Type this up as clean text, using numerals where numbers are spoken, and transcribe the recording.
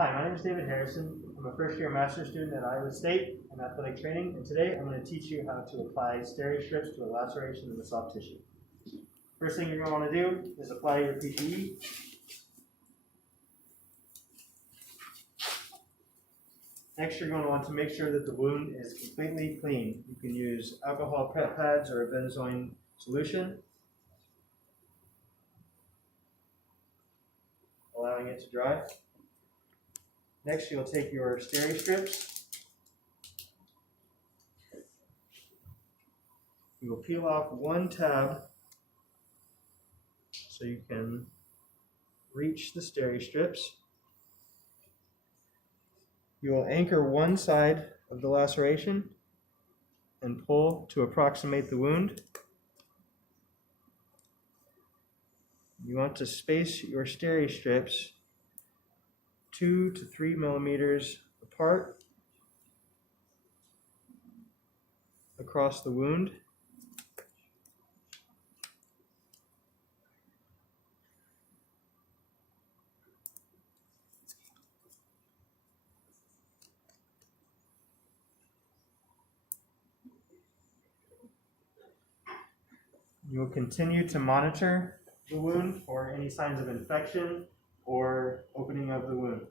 Hi, my name is David Harrison. I'm a first-year master's student at Iowa State in athletic training, and today I'm going to teach you how to apply steri strips to a laceration in the soft tissue. First thing you're going to want to do is apply your PPE. Next, you're going to want to make sure that the wound is completely clean. You can use alcohol prep pads or a benzoin solution, allowing it to dry. Next, you'll take your steri strips. You will peel off one tab so you can reach the steri strips. You will anchor one side of the laceration and pull to approximate the wound. You want to space your steri strips 2 to 3 millimeters apart across the wound. You will continue to monitor the wound for any signs of infection or opening of the wound.